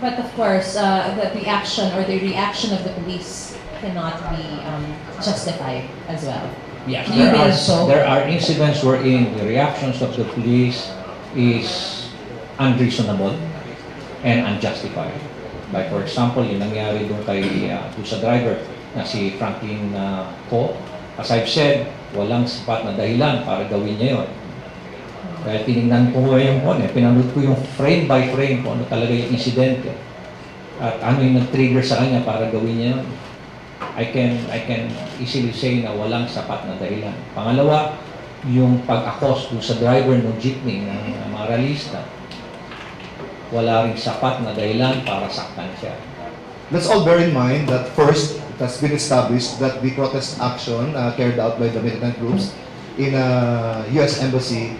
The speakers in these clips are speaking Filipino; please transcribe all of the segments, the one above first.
But of course, the action or the reaction of the police cannot be justified as well. Yes, Do you there are, believe so? there are incidents wherein the reactions of the police is unreasonable and unjustified. Like for example, yung nangyari doon doon sa driver na si Franklin Ko. As I've said, walang sapat na dahilan para gawin niya yun. Kaya tinignan ko yung pinanood ko yung frame by frame kung ano talaga yung insidente. At ano yung nag-trigger sa kanya para gawin niya yun. I can easily say na walang sapat na dahilan. Pangalawa, yung pag-accost doon sa driver ng jeepney ng mga ralista, wala ring sapat na dahilan para saktan siya. Let's all bear in mind that first, it has been established that the protest action carried out by the militant groups in a U.S. embassy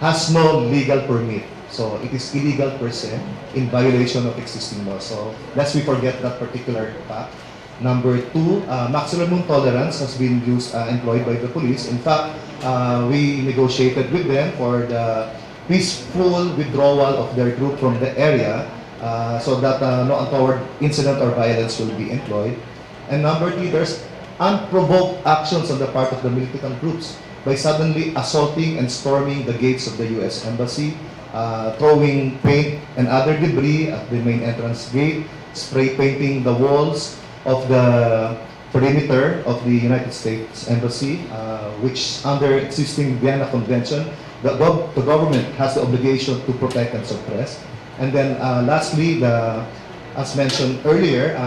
has no legal permit. So it is illegal per se in violation of existing laws. So lest we forget that particular fact. Number two, maximum tolerance has been employed by the police. In fact, we negotiated with them for the peaceful withdrawal of their group from the area so that no untoward incident or violence will be employed. And number three, there's unprovoked actions on the part of the militant groups by suddenly assaulting and storming the gates of the U.S. Embassy, throwing paint and other debris at the main entrance gate, spray painting the walls of the perimeter of the United States Embassy, which under existing Vienna Convention, the government has the obligation to protect and suppress. And then lastly, as mentioned earlier,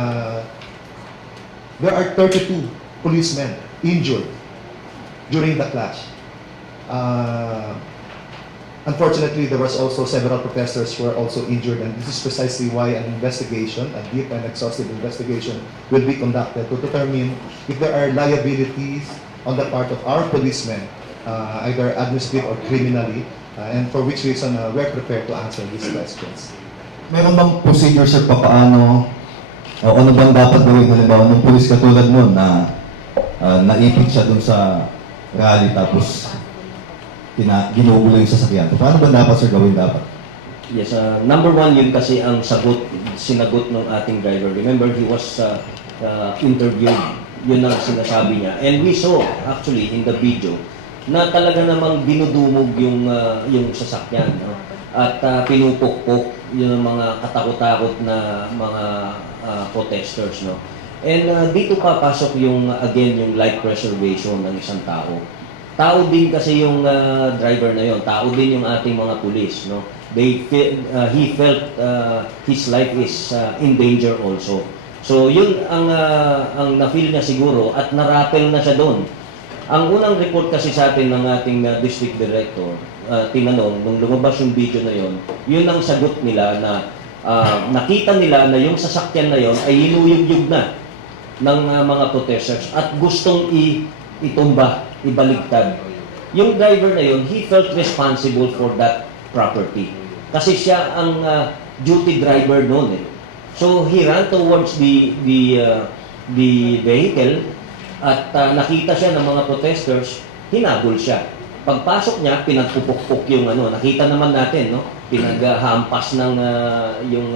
there are 32 policemen injured during the clash. Unfortunately, there was also several protesters who were also injured, and this is precisely why an investigation, a deep and exhaustive investigation, will be conducted to determine if there are liabilities on the part of our policemen, either administrative or criminally, and for which reason we're prepared to answer these questions. Meron bang procedure sir paano o ano bang dapat gawin halimbawa ng pulis katulad nun na naipit siya dun sa rally tapos ginugulo yung sasakyan. Paano ba dapat sir gawin dapat? Yes, number one yun kasi ang sinagot ng ating driver. Remember, he was interviewed. Yun ang sinasabi niya. And we saw actually in the video na talaga namang dinudumog yung sasakyan. No? At pinupukpok yung mga katakot-takot na mga protesters. No? And dito papasok yung life preservation ng isang tao. Tao din kasi yung driver na yon, tao din yung ating mga pulis, no? He felt his life is in danger also. So yun ang na-feel niya siguro at na-rattle na siya doon. Ang unang report kasi sa atin ng ating district director, tinanong nung lumabas yung video na yon, yun ang sagot nila na nakita nila na yung sasakyan na yon ay hinuyugyug na ng mga protesters at gustong itumba, ibaligtad. Yung driver na yun, he felt responsible for that property. Kasi siya ang duty driver noon eh. So he ran towards the vehicle at nakita siya ng mga protesters, hinabol siya. Pagpasok niya, pinagpupukpok yung nakita naman natin, no? Pinaghampas ng yung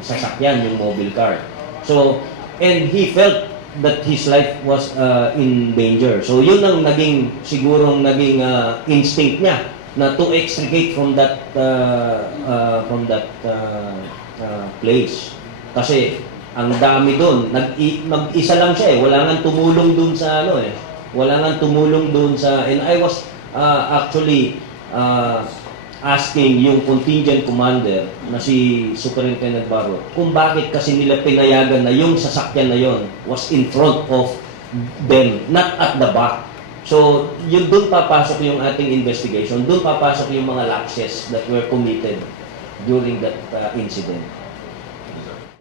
sasakyan, yung mobile car. So, and he felt that his life was in danger. So yun ang sigurong naging instinct niya na to extricate from that place. Kasi ang dami doon, mag-isa lang siya eh, wala nang tumulong doon sa wala nang tumulong doon sa, and I was actually asking yung contingent commander na si Superintendent Barro kung bakit kasi nila pinayagan na yung sasakyan na yon was in front of them, not at the back. So, yun doon papasok yung ating investigation, doon papasok yung mga lapses that were committed during that incident.